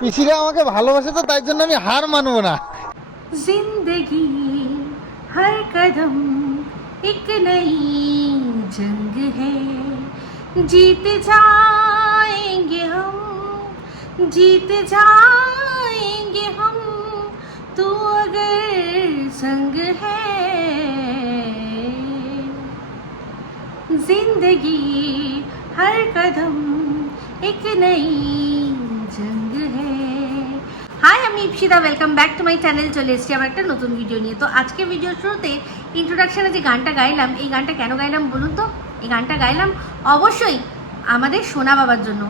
পিসিরা আমাকে ভালোবাসে তো তাই জন্য আমি হার মানবো না। जिंदगी हर कदम एक नई जंग है, जीत जाएंगे हम, जीत जाएंगे हम, तू अगर संग है। जिंदगी हर कदम एक नई जंग है। হাই, আমি Ipsita, welcome back to my channel. চলে এসেছি আমার একটা নতুন ভিডিও নিয়ে। তো আজকে ভিডিওর শুরুতে ইন্ট্রোডাকশানে যে গানটা গাইলাম, এই গানটা কেন গাইলাম বলুন তো? এই গানটা গাইলাম অবশ্যই আমাদের সোনা বাবার জন্য।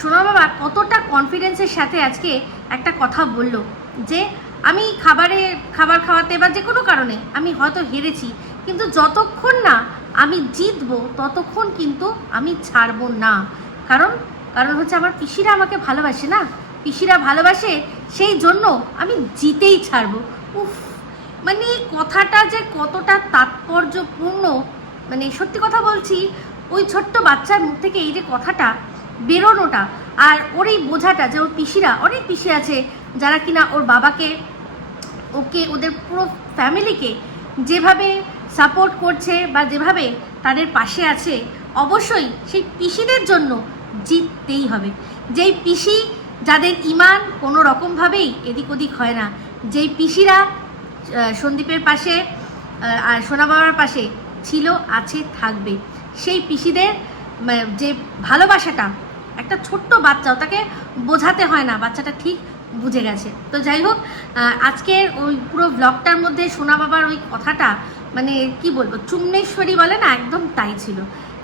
সোনা বাবা কতটা কনফিডেন্সের সাথে আজকে একটা কথা বললো যে আমি খাবার খাওয়াতে বা যে কোনো কারণে আমি হয়তো হেরেছি, কিন্তু যতক্ষণ না আমি জিতবো ততক্ষণ কিন্তু আমি ছাড়বো না। কারণ হচ্ছে আমার পিসিরা আমাকে ভালোবাসে না, পিসিরা ভালোবাসে, সেই জন্য আমি জিতেই ছাড়বো। উফ, মানে কথাটা যে কতটা তাৎপর্যপূর্ণ, মানে সত্যি কথা বলছি, ওই ছোট্ট বাচ্চার মুখ থেকে এই যে কথাটা বেরোনোটা, আর ওর এই বোঝাটা যে ওর পিসিরা, অনেক পিসি আছে যারা কিনা ওর বাবাকে, ওকে, ওদের পুরো ফ্যামিলিকে যেভাবে সাপোর্ট করছে বা যেভাবে তাদের পাশে আছে, অবশ্যই সেই পিসিদের জন্য জিততেই হবে। যেই পিসি যাদের ইমান কোনো রকমভাবেই এদিক ওদিক হয় না, যেই পিসিরা সন্দীপের পাশে আর সোনা বাবার পাশে ছিল, আছে, থাকবে, সেই পিসিদের যে ভালোবাসাটা একটা ছোট্ট বাচ্চাও তাকে বোঝাতে হয় না, বাচ্চাটা ঠিক বুঝে গেছে। তো যাই হোক, আজকের ওই পুরো ব্লগটার মধ্যে সোনা বাবার ওই কথাটা, মানে কি বলবো, চুম্নেশ্বরী বলে না, একদম তাই ছিল।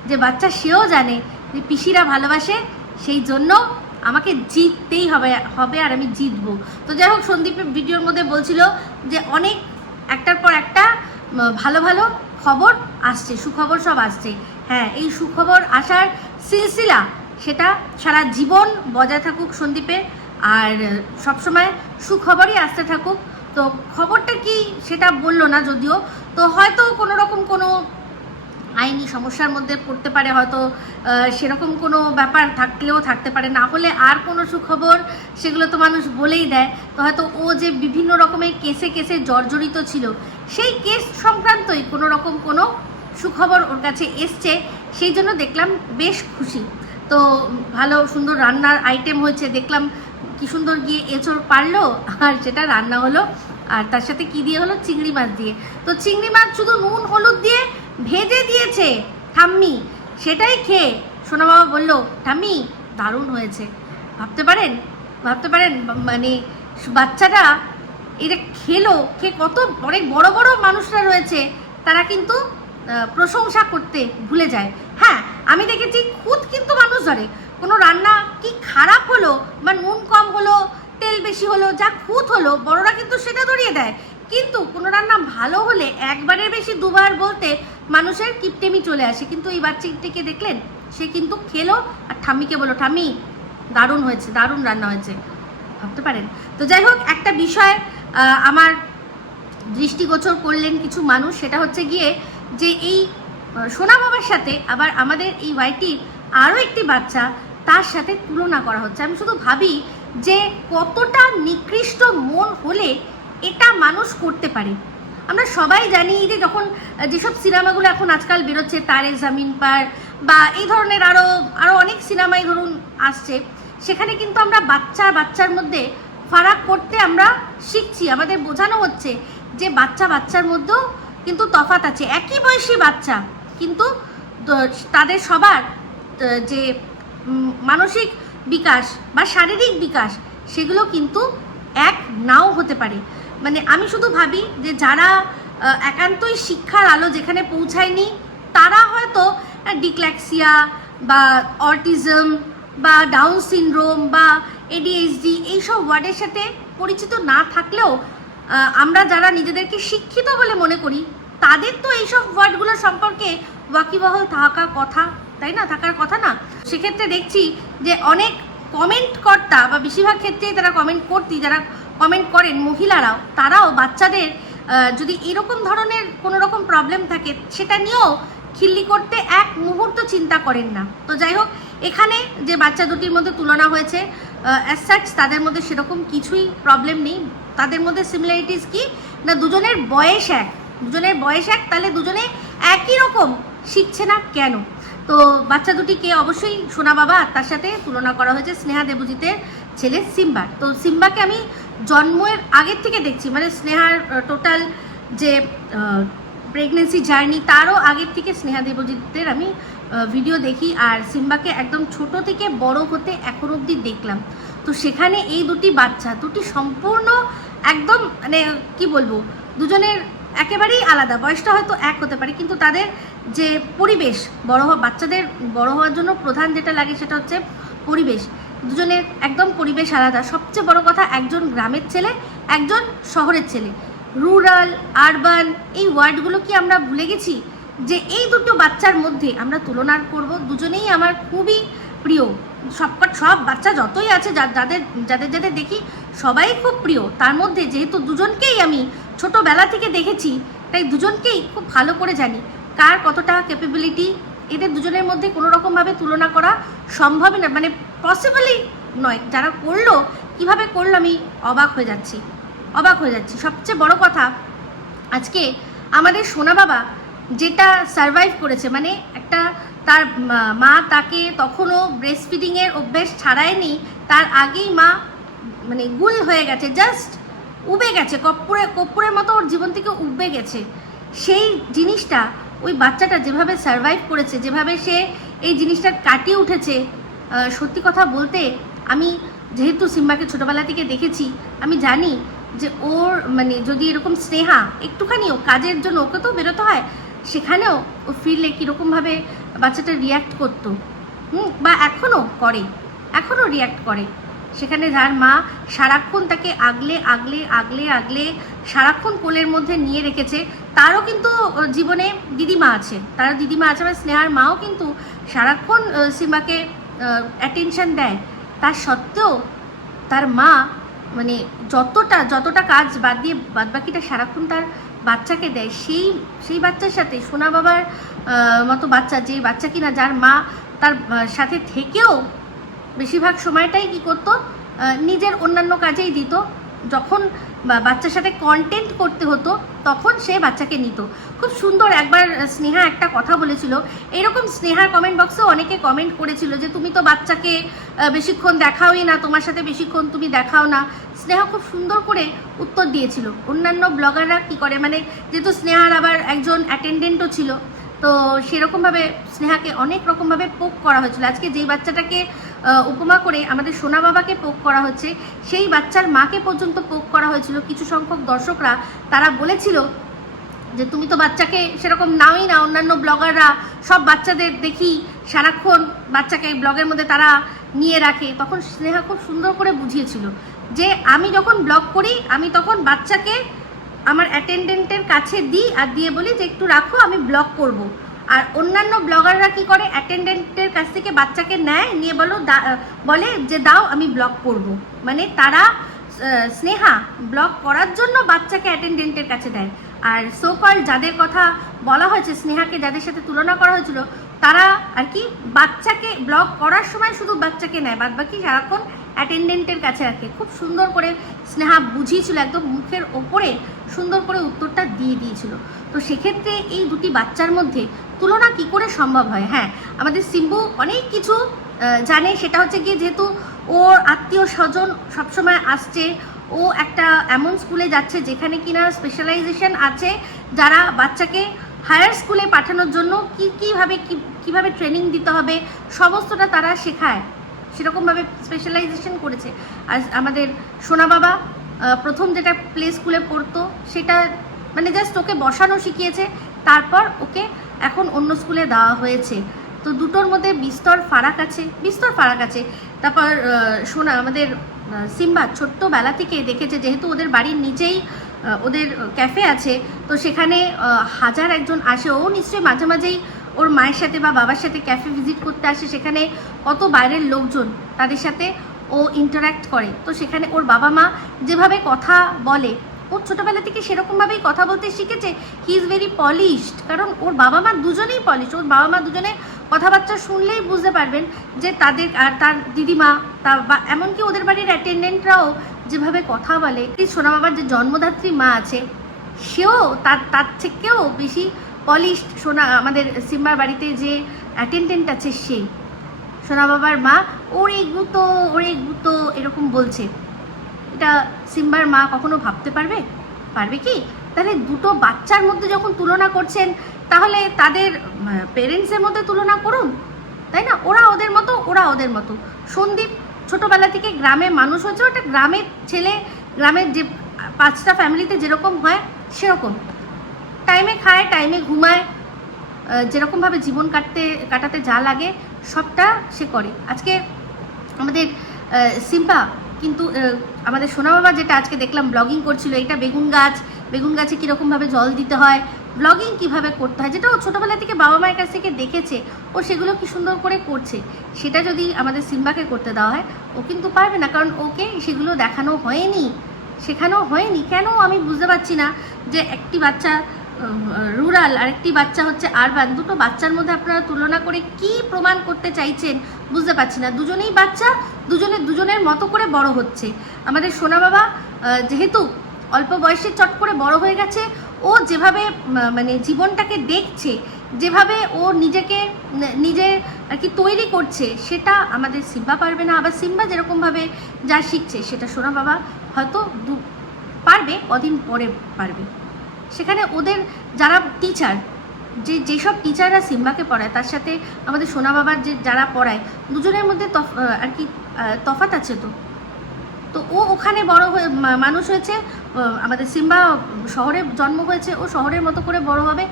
যে বাচ্চা সেও জানে যে পিসিরা ভালোবাসে, সেই জন্য আমাকে জিততেই হবে আর আমি জিতবো। তো যাই হোক, সন্দীপের ভিডিওর মধ্যে বলছিল যে অনেক একটার পর একটা ভালো ভালো খবর আসছে, সুখবর সব আসছে। হ্যাঁ, এই সুখবর আসার সিলসিলা সেটা সারা জীবন বজায় থাকুক সন্দীপের, আর সবসময় সুখবরই আসতে থাকুক। তো খবরটা কি সেটা বললো না যদিও, তো হয়তো কোনো রকম কোনো আইনি সমস্যার মধ্যে পড়তে পারে, হয়তো সেরকম কোনো ব্যাপার থাকলেও থাকতে পারে, না হলে আর কোনো সুখবর সেগুলো তো মানুষ বলেই দেয়। তো হয়তো ও যে বিভিন্ন রকমের কেসে জর্জরিত ছিল, সেই কেস সংক্রান্তই কোনো রকম কোনো সুখবর ওর কাছে এসছে, সেই জন্য দেখলাম বেশ খুশি। তো ভালো সুন্দর রান্নার আইটেম হয়েছে, দেখলাম কি সুন্দর গিয়ে এঁচড় পারলো, আর সেটা রান্না হলো, আর তার সাথে কি দিয়ে হলো, চিংড়ি মাছ দিয়ে। তো চিংড়ি মাছ শুধু নুন হলুদ দিয়ে ভেজে দিয়েছে ঠাম্মি, সেটাই খেয়ে সোনা বাবা বললো, ঠাম্মি দারুণ হয়েছে। ভাবতে পারেন, মানে বাচ্চাটা এটা খেয়ে কত অনেক বড় বড় মানুষরা রয়েছে, তারা কিন্তু প্রশংসা করতে ভুলে যায়। হ্যাঁ, আমি দেখেছি খুদ কিন্তু মানুষ ধরে, কোনো রান্না কি খারাপ হলো বা নুন কম হলো, তেল বেশি হলো, যা খুঁত হলো, বড়রা কিন্তু সেটা ধরিয়ে দেয়। কিন্তু কোনো রান্না ভালো হলে একবারের বেশি দুবার বলতে মানুষের কিপটেমি চলে আসে। কিন্তু এই বাচ্চাটিকে দেখলেন, সে কিন্তু খেলো আর ঠাম্মিকে বললো, ঠাম্মি দারুণ হয়েছে, দারুণ রান্না হয়েছে। ভাবতে পারেন। তো যাই হোক, একটা বিষয় আমার দৃষ্টিগোচর করলেন কিছু মানুষ, সেটা হচ্ছে গিয়ে যে এই সোনা বাবার সাথে আবার আমাদের এই ওয়াইটির আরও একটি বাচ্চা, তার সাথে তুলনা করা হচ্ছে। আমি শুধু ভাবি যে কতটা নিকৃষ্ট মন হলে এটা মানুষ করতে পারে। আমরা সবাই জানি যে যখন যেসব সিনেমাগুলো এখন আজকাল বেরোচ্ছে, তারে জামিন পার বা এই ধরনের আরও অনেক সিনেমাই ধরুন আসছে, সেখানে কিন্তু আমরা বাচ্চার মধ্যে ফারাক করতে আমরা শিখছি। আমাদের বোঝানো হচ্ছে যে বাচ্চার মধ্যেও কিন্তু তফাৎ আছে। একই বয়সী বাচ্চা, কিন্তু তাদের সবার যে মানসিক বিকাশ বা শারীরিক বিকাশ, সেগুলো কিন্তু এক নাও হতে পারে। মানে আমি শুধু ভাবি যে যারা একান্তই শিক্ষার আলো যেখানে পৌঁছায়নি, তারা হয়তো ডিক্ল্যাক্সিয়া বা অটিজম বা ডাউন সিনড্রোম বা এডিএইচডি এইসব ওয়ার্ডের সাথে পরিচিত না থাকলেও, আমরা যারা নিজেদেরকে শিক্ষিত বলে মনে করি, তাদের তো এইসব ওয়ার্ডগুলো সম্পর্কে ওয়াকিবহাল থাকার কথা, তাই না? থাকার কথা না? সেক্ষেত্রে দেখছি যে অনেক কমেন্ট কর্তা বা বেশিরভাগ ক্ষেত্রেই যারা কমেন্ট করেন মহিলারাও, তারাও বাচ্চাদের যদি এরকম ধরনের কোনো রকম প্রবলেম থাকে, সেটা নিয়েও খিল্লি করতে এক মুহূর্ত চিন্তা করেন না। তো যাই হোক, এখানে যে বাচ্চা দুটির মধ্যে তুলনা হয়েছে, অ্যাজ সাচ তাদের মধ্যে সেরকম কিছুই প্রবলেম নেই। তাদের মধ্যে সিমিলারিটিস কি না, দুজনের বয়স এক, তাহলে দুজনে একই রকম শিখছে না কেন? তো বাচ্চা দুটিকে অবশ্যই সোনা বাবা আর তার সাথে তুলনা করা হয়েছে স্নেহা দেবজিতের ছেলে সিম্বার। তো সিম্বাকে আমি জন্মের আগের থেকে দেখছি, মানে স্নেহার টোটাল যে প্রেগনেন্সি জার্নি তারও আগের থেকে স্নেহা দেবজিতের আমি ভিডিও দেখি, আর সিম্বাকে একদম ছোট থেকে বড় হতে এখন অবধি দেখলাম। তো সেখানে এই দুটি বাচ্চা সম্পূর্ণ একদম মানে কি বলবো, দুজনের একেবারেই আলাদা। বয়সটা হয়তো এক হতে পারে, কিন্তু তাদের যে পরিবেশ, বাচ্চাদের বড় হওয়ার জন্য প্রধান যেটা লাগে সেটা হচ্ছে পরিবেশ। দুজনের একদম পরিবেশ আলাদা। সবচেয়ে বড় কথা, একজন গ্রামের ছেলে, একজন শহরের ছেলে। রুরাল, আরবান, এই ওয়ার্ডগুলো কি আমরা ভুলে গেছি? যে এই দুটো বাচ্চার মধ্যে আমরা তুলনা করব, দুজনেই আমার খুবই প্রিয়। সব বাচ্চা যতই আছে, যাদের দেখি সবাই খুব প্রিয়। তার মধ্যে যেহেতু দুজনকেই আমি ছোটোবেলা থেকে দেখেছি, তাই দুজনকেই খুব ভালো করে জানি কার কতটা ক্যাপাবিলিটি। এদের দুজনের মধ্যে কোনো রকমভাবে তুলনা করা সম্ভবই না, মানে পসিবলই নয়। যারা করলো, কিভাবে করলো, আমি অবাক হয়ে যাচ্ছি। সবচেয়ে বড় কথা, আজকে আমাদের সোনা বাবা যেটা সারভাইভ করেছে, মানে একটা তার মা তাকে তখনও ব্রেস্ট ফিডিংয়ের অভ্যেস ছাড়ায়নি, তার আগেই মা মানে গুল হয়ে গেছে, জাস্ট উবে গেছে, কর্পূরের মতো ওর জীবন থেকে উবে গেছে। সেই জিনিসটা ওই বাচ্চাটা যেভাবে সারভাইভ করেছে, যেভাবে সে এই জিনিসটা কাটিয়ে উঠেছে, সত্যি কথা বলতে আমি যেহেতু সিম্বাকে ছোটোবেলা থেকে দেখেছি, আমি জানি যে ওর মানে যদি এরকম স্নেহা একটুখানিও কাজের জন্য ওকে তো বেরোতে হয়, সেখানেও ও ফিরলে কীরকমভাবে বাচ্চাটা রিয়্যাক্ট করতো, বা এখনও রিয়্যাক্ট করে। সেখানে যার মা সারাক্ষণ তাকে আগলে সারাক্ষণ কোলের মধ্যে নিয়ে রেখেছে, তারও কিন্তু জীবনে দিদিমা আছে, মানে স্নেহার মাও কিন্তু সারাক্ষণ সিম্বাকে অ্যাটেনশন দেয়। তার সত্ত্বেও তার মা মানে যতটা কাজ বাদবাকিটা সারাক্ষণ তার বাচ্চাকে দেয়। সেই বাচ্চার সাথে সোনা বাবার মতো বাচ্চা, যে বাচ্চা কিনা যার মা তার সাথে থেকেও বেশিরভাগ সময়টাই কি করতো, নিজের অন্যান্য কাজেই দিত। যখন বাচ্চার সাথে কন্টেন্ট করতে হতো তখন সে বাচ্চাকে নিত। খুব সুন্দর একবার স্নেহা একটা কথা বলেছিল, এরকম স্নেহার কমেন্ট বক্সেও অনেকে কমেন্ট করেছিল যে তুমি তো বাচ্চাকে বেশিক্ষণ দেখাওই না, তোমার সাথে বেশিক্ষণ তুমি দেখাও না। স্নেহা খুব সুন্দর করে উত্তর দিয়েছিল। অন্যান্য ব্লগাররা কি করে, মানে যেহেতু স্নেহার আবার একজন অ্যাটেন্ডেন্টও ছিল, তো সেরকমভাবে স্নেহাকে অনেক রকমভাবে পোক করা হয়েছিল। আজকে যেই বাচ্চাটাকে উপমা করে আমাদের সোনা বাবাকে পোক করা হচ্ছে, সেই বাচ্চার মাকে পর্যন্ত পোক করা হয়েছিল। কিছু সংখ্যক দর্শকরা তারা বলেছিল যে তুমি তো বাচ্চাকে সেরকম নাওই না, অন্যান্য ব্লগাররা সব বাচ্চাদের দেখি সারাক্ষণ বাচ্চাকে ব্লগের মধ্যে তারা নিয়ে রাখে। তখন স্নেহা খুব সুন্দর করে বুঝিয়েছিল যে আমি যখন ব্লগ করি, আমি তখন বাচ্চাকে আমার অ্যাটেন্ডেন্টের কাছে দিই আর দিয়ে বলি যে একটু রাখো, আমি ব্লগ করব। আর অন্যান্য ব্লগাররা কি করে, অ্যাটেন্ডেন্টের কাছ থেকে বাচ্চাকে নেয়, নিয়ে বলে যে দাও আমি ব্লগ করব। মানে তারা স্নেহা ব্লগ করার জন্য বাচ্চাকে অ্যাটেন্ডেন্টের কাছে দেয়। আর সোকল যাদের কথা বলা হয়েছে, স্নেহাকে যাদের সাথে তুলনা করা হয়েছিল, তারা আর কি বাচ্চাকে ব্লগ করার সময় শুধু বাচ্চাকে নেয়, বাদবাকি সারাক্ষণ অ্যাটেন্ডেন্টের কাছে রাখে। খুব সুন্দর করে স্নেহা বুঝিয়েছিল, একদম মুখের ওপরে সুন্দর করে উত্তরটা দিয়ে দিয়েছিল। তো সেক্ষেত্রে এই দুটি বাচ্চার মধ্যে তুলনা কি করে সম্ভব হয়? হ্যাঁ, আমাদের সিম্বু অনেক কিছু জানে, সেটা হচ্ছে গিয়ে যেহেতু ওর আত্মীয় স্বজন সবসময় আসছে, ও একটা এমন স্কুলে যাচ্ছে যেখানে কিনা স্পেশালাইজেশন আছে, যারা বাচ্চাকে হায়ার স্কুলে পাঠানোর জন্য কিভাবে ট্রেনিং দিতে হবে সমস্তটা তারা শেখায়, সেরকমভাবে স্পেশালাইজেশন করেছে। আর আমাদের সোনা বাবা প্রথম যেটা প্লে স্কুলে পড়তো, সেটা মানে জাস্ট ওকে বসানো শিখিয়েছে, তারপর ওকে এখন অন্য স্কুলে দেওয়া হয়েছে। তো দুটোর মধ্যে বিস্তর ফারাক আছে। তারপর সোনা আমাদের সিম্বা ছোট্টবেলা থেকে দেখেছে, যেহেতু ওদের বাড়ির নিচেই ওদের ক্যাফে আছে, তো সেখানে হাজার একজন আসে। ও নিশ্চয়ই মাঝে মাঝেই ওর মায়ের সাথে বা বাবার সাথে ক্যাফে ভিজিট করতে আসে, সেখানে কত বাইরের লোকজন, তাদের সাথে ও ইন্টারাক্ট করে। তো সেখানে ওর বাবা মা যেভাবে কথা বলে, ও ছোটোবেলা থেকে সেরকমভাবেই কথা বলতে শিখেছে। হি ইজ ভেরি পলিশড, কারণ ওর বাবা মা দুজনেই পলিশড। ওর বাবা মা দুজনে কথাবার্তা শুনলেই বুঝতে পারবেন যে তাদের আর তার দিদিমা বা এমনকি ওদের বাড়ির অ্যাটেন্ডেন্টরাও যেভাবে কথা বলে। সোনা বাবার যে জন্মদাত্রী মা আছে সেও তার থেকেও বেশি পলিশড। আমাদের সিম্বার বাড়িতে যে অ্যাটেন্ডেন্ট আছে সেই সোনা বাবার মা ওরে গুতো এরকম বলছে। এটা সিম্বার মা কখনো ভাবতে পারবে কি? তাহলে দুটো বাচ্চার মধ্যে যখন তুলনা করছেন তাহলে তাদের পেরেন্টসের মধ্যে তুলনা করুন, তাই না? ওরা ওদের মতো। সন্দীপ ছোটোবেলা থেকে গ্রামে মানুষ হয়েছে, ওটা গ্রামের ছেলে, গ্রামের যে 5টা ফ্যামিলিতে যেরকম হয় সেরকম টাইমে খায়, টাইমে ঘুমায়, যেরকমভাবে জীবন কাটাতে যা লাগে সবটা সে করে। আজকে আমাদের সিম্পা কিন্তু আমাদের সোনা বাবা যেটা আজকে দেখলাম ব্লগিং করছিল, এটা বেগুন গাছে কীরকমভাবে জল দিতে হয়, ব্লগিং কিভাবে করতে হয়, যেটা ও ছোটোবেলা থেকে বাবা মায়ের কাছ থেকে দেখেছে, ও সেগুলো কি সুন্দর করে করছে। সেটা যদি আমাদের সিম্বাকে করতে দেওয়া হয় ও কিন্তু পারবে না, কারণ ওকে সেগুলো শেখানো হয়নি। কেন আমি বুঝতে পারছি না যে একটি বাচ্চা রুরাল আর একটি বাচ্চা হচ্ছে আরবান, দুটো বাচ্চার মধ্যে আপনারা তুলনা করে কি প্রমাণ করতে চাইছেন বুঝতে পারছি না। দুজনেই বাচ্চা, দুজনের মতো করে বড় হচ্ছে। আমাদের সোনা বাবা যেহেতু অল্প বয়সে চট করে বড় হয়ে গেছে, ও যেভাবে মানে জীবনটাকে দেখছে, যেভাবে ও নিজে আর কি তৈরি করছে, সেটা আমাদের সিম্বা পারবে না। আবার সিম্বা যেরকমভাবে যা শিখছে সেটা সোনা বাবা হয়তো পারবে, কদিন পরে পারবে। সেখানে ওদের যারা টিচার, যেসব টিচাররা সিম্বাকে পড়ায় তার সাথে আমাদের সোনা বাবার যারা পড়ায়, দুজনের মধ্যে আর কি তফাৎ আছে। তো ও ওখানে বড় হয়ে মানুষ হয়েছে, আমাদের সিম্বা শহরে জন্ম হয়েছে, ও শহরের মতো করে বড় হবে।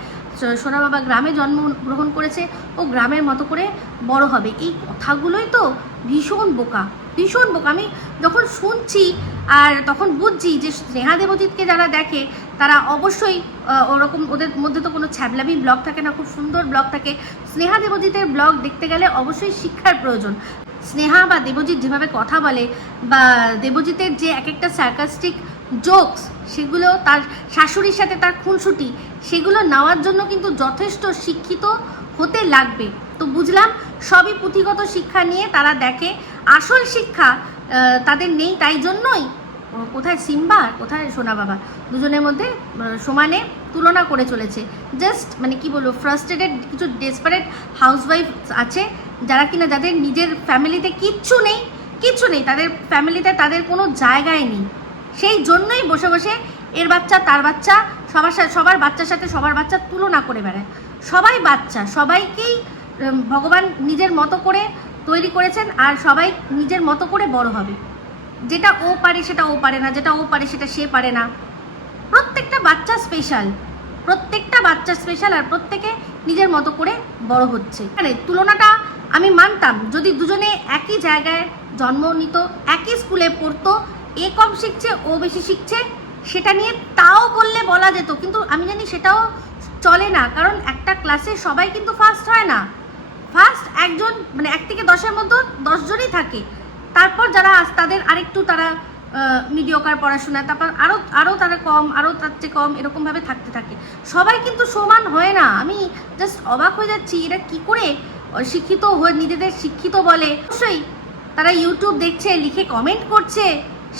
সোনা বাবা গ্রামে জন্মগ্রহণ করেছে, ও গ্রামের মতো করে বড় হবে। এই কথাগুলোই তো ভীষণ বোকা। আমি যখন শুনছি আর তখন বুঝছি যে স্নেহা দেবজিৎকে যারা দেখে তারা অবশ্যই ওরকম, ওদের মধ্যে তো কোনো ছ্যাবলামি ব্লগ থাকে না, খুব সুন্দর ব্লগ থাকে। স্নেহা দেবজিতের ব্লগ দেখতে গেলে অবশ্যই শিক্ষার প্রয়োজন। স্নেহা বা দেবজিৎ যেভাবে কথা বলে, বা দেবজিতের যে এক একটা সার্কাস্টিক জোকস, সেগুলো তার শাশুড়ির সাথে তার খুনসুটি, সেগুলো নেওয়ার জন্য কিন্তু যথেষ্ট শিক্ষিত হতে লাগবে। তো বুঝলাম সবই পুঁথিগত শিক্ষা নিয়ে তারা দেখে, আসল শিক্ষা তাদের নেই। তাই জন্যই কোথায় সিম্বা কোথায় সোনা বাবা, দুজনের মধ্যে সমানে তুলনা করে চলেছে। জাস্ট মানে কি বলবো, ফ্রাস্ট্রেটেড কিছু ডেসপারেট হাউসওয়াইফ আছে যারা কিনা, যাদের নিজের ফ্যামিলিতে কিচ্ছু নেই, তাদের ফ্যামিলিতে তাদের কোনো জায়গায় নেই, সেই জন্যই বসে বসে এর বাচ্চা তার বাচ্চা সবার বাচ্চার সাথে সবার বাচ্চার তুলনা করে বেড়ায়। সবাই বাচ্চা, সবাইকেই ভগবান নিজের মতো করে তৈরি করেছেন, আর সবাই নিজের মতো করে বড় হবে। যেটা ও পারে সেটা ও পারে না, যেটা ও পারে সেটা সে পারে না। প্রত্যেকটা বাচ্চা স্পেশাল, আর প্রত্যেকে নিজের মতো করে বড় হচ্ছে। মানে তুলনাটা আমি মানতাম যদি দুজনে একই জায়গায় জন্ম নিত, একই স্কুলে পড়তো, এ কম শিখছে ও বেশি শিখছে, সেটা নিয়ে তাও বলা যেত। কিন্তু আমি জানি সেটাও চলে না, কারণ একটা ক্লাসে সবাই কিন্তু ফার্স্ট হয় না। ফার্স্ট একজন, মানে 1 থেকে 10-এর মধ্যে 10 জনই থাকে। তারপর যারা তাদের আরেকটু তারা মিডিওকার পড়াশোনা, তারপর আরও তারা কম, আরও তার চেয়ে কম, এরকমভাবে থাকতে থাকে। সবাই কিন্তু সমান হয় না। আমি জাস্ট অবাক হয়ে যাচ্ছি, এরা কি করে শিক্ষিত হয়ে নিজেদের শিক্ষিত বলে। অবশ্যই তারা ইউটিউব দেখছে, লিখে কমেন্ট করছে,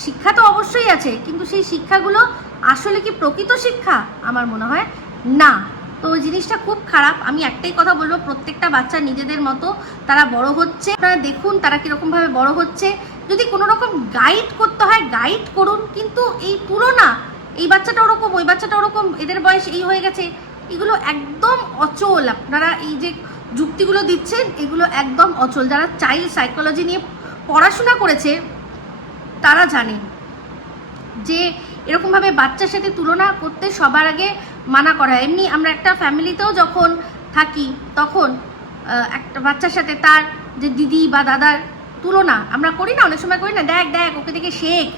শিক্ষা তো অবশ্যই আছে, কিন্তু সেই শিক্ষাগুলো আসলে কি প্রকৃত শিক্ষা? আমার মনে হয় না। তো ওই জিনিসটা খুব খারাপ। আমি একটাই কথা বলবো, প্রত্যেকটা বাচ্চা নিজেদের মতো তারা বড় হচ্ছে। আপনারা দেখুন তারা কীরকমভাবে বড় হচ্ছে। যদি কোনো রকম গাইড করতে হয় গাইড করুন, কিন্তু এই তুলনা, এই বাচ্চাটা ওরকম, ওই বাচ্চাটা ওরকম, এদের বয়স এই হয়ে গেছে, এগুলো একদম অচল। আপনারা এই যে যুক্তিগুলো দিচ্ছেন এগুলো একদম অচল। যারা চাইল্ড সাইকোলজি নিয়ে পড়াশোনা করেছে তারা জানে যে এরকমভাবে বাচ্চার সাথে তুলনা করতে সবার আগে মানা করা হয়। এমনি আমরা একটা ফ্যামিলিতেও যখন থাকি তখন একটা বাচ্চার সাথে তার যে দিদি বা দাদার তুলনা আমরা করি না, অনেক সময় করি না, দেখ ওকে দেখে শেখ।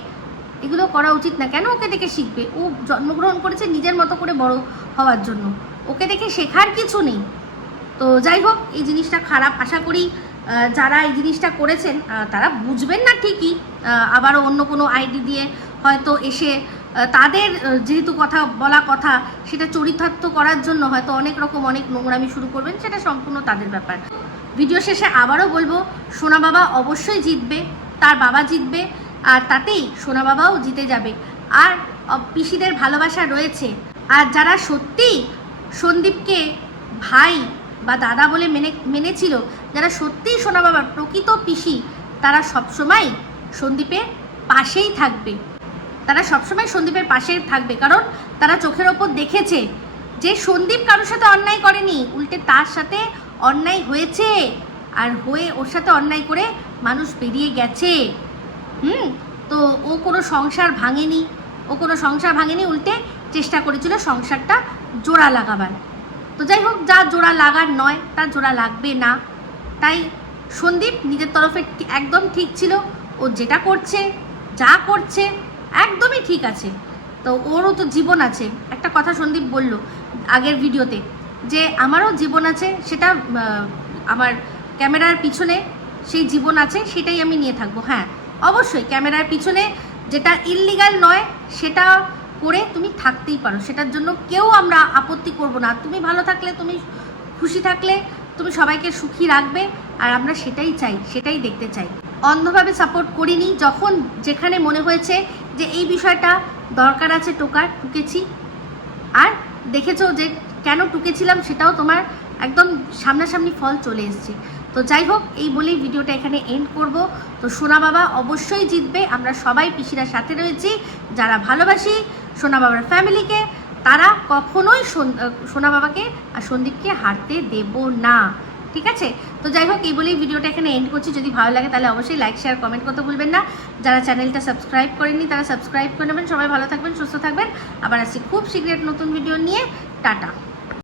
এগুলো করা উচিত না। কেন ওকে দেখে শিখবে? ও জন্মগ্রহণ করেছে নিজের মতো করে বড় হওয়ার জন্য, ওকে দেখে শেখার কিছু নেই। তো যাই হোক, এই জিনিসটা খারাপ। আশা করি যারা এই জিনিসটা করেছেন তারা বুঝবেন না ঠিকই, আবারও অন্য কোনো আইডি দিয়ে হয়তো এসে তাদের যেহেতু বলা কথা সেটা চরিতার্থ করার জন্য হয়তো অনেক নোংরামি শুরু করবেন, সেটা সম্পূর্ণ তাদের ব্যাপার। ভিডিও শেষে আবারও বলবো, সোনা বাবা অবশ্যই জিতবে, তার বাবা জিতবে, আর তাতেই সোনা বাবাও জিতে যাবে। আর পিসিদের ভালোবাসা রয়েছে। আর যারা সত্যি সন্দীপকে ভাই বা দাদা বলে মেনেছিল, যারা সত্যিই সোনা বাবার প্রকৃত পিসি, তারা সবসময় সন্দীপের পাশেই থাকবে। তারা সবসময় সন্দীপের পাশে থাকবে, কারণ তারা চোখের ওপর দেখেছে যে সন্দীপ কারোর সাথে অন্যায় করেনি, উল্টে তার সাথে অন্যায় হয়েছে, আর হয়ে ওর সাথে অন্যায় করে মানুষ বেরিয়ে গেছে। তো ও কোনো সংসার ভাঙেনি, উল্টে চেষ্টা করেছিল সংসারটা জোড়া লাগাবার। তো যাই হোক, যা জোড়া লাগার নয় তার জোড়া লাগবে না। তাই সন্দীপ নিজের তরফে একদম ঠিক ছিল, ও যেটা করছে যা করছে একদমই ঠিক আছে। তো ওরও তো জীবন আছে। একটা কথা সন্দীপ বলল আগের ভিডিওতে, যে আমারও জীবন আছে, সেটা আমার ক্যামেরার পিছনে সেই জীবন আছে, সেটাই আমি নিয়ে থাকবো। হ্যাঁ, অবশ্যই ক্যামেরার পিছনে যেটা ইললিগাল নয় সেটা করে তুমি থাকতেই পারো, সেটার জন্য কেউ আমরা আপত্তি করব না। তুমি ভালো থাকলে, তুমি খুশি থাকলে, তুমি সবাইকে সুখী রাখবে, আর আমরা সেটাই চাই, সেটাই দেখতে চাই। অন্ধভাবে সাপোর্ট করিনি। যখন যেখানে মনে হয়েছে যে এই বিষয়টা দরকার আছে টুকেছি, আর দেখেছো যে কেন টুকেছিলাম সেটাও তোমার একদম সামনাসামনি ফল চলে এসেছে। তো যাই হোক, এই বলেই ভিডিওটা এখানে এন্ড করব। তো সোনা বাবা অবশ্যই জিতবে, আমরা সবাই পিসিরা সাথে রয়েছি। যারা ভালোবাসি সোনা বাবার ফ্যামিলিকে, তারা কখনোই সোনা বাবাকে আর সন্দীপকে হারতে দেব না, ঠিক আছে? তো যাই হোক, এই বলেই ভিডিওটা এখানে এন্ড করছি। যদি ভালো লাগে তাহলে অবশ্যই লাইক, শেয়ার, কমেন্ট করতে ভুলবেন না। যারা চ্যানেলটা সাবস্ক্রাইব করেননি তারা সাবস্ক্রাইব করে নেবেন। সবাই ভালো থাকবেন, সুস্থ থাকবেন। আবার আসছি খুব শীঘ্রই নতুন ভিডিও নিয়ে। টাটা।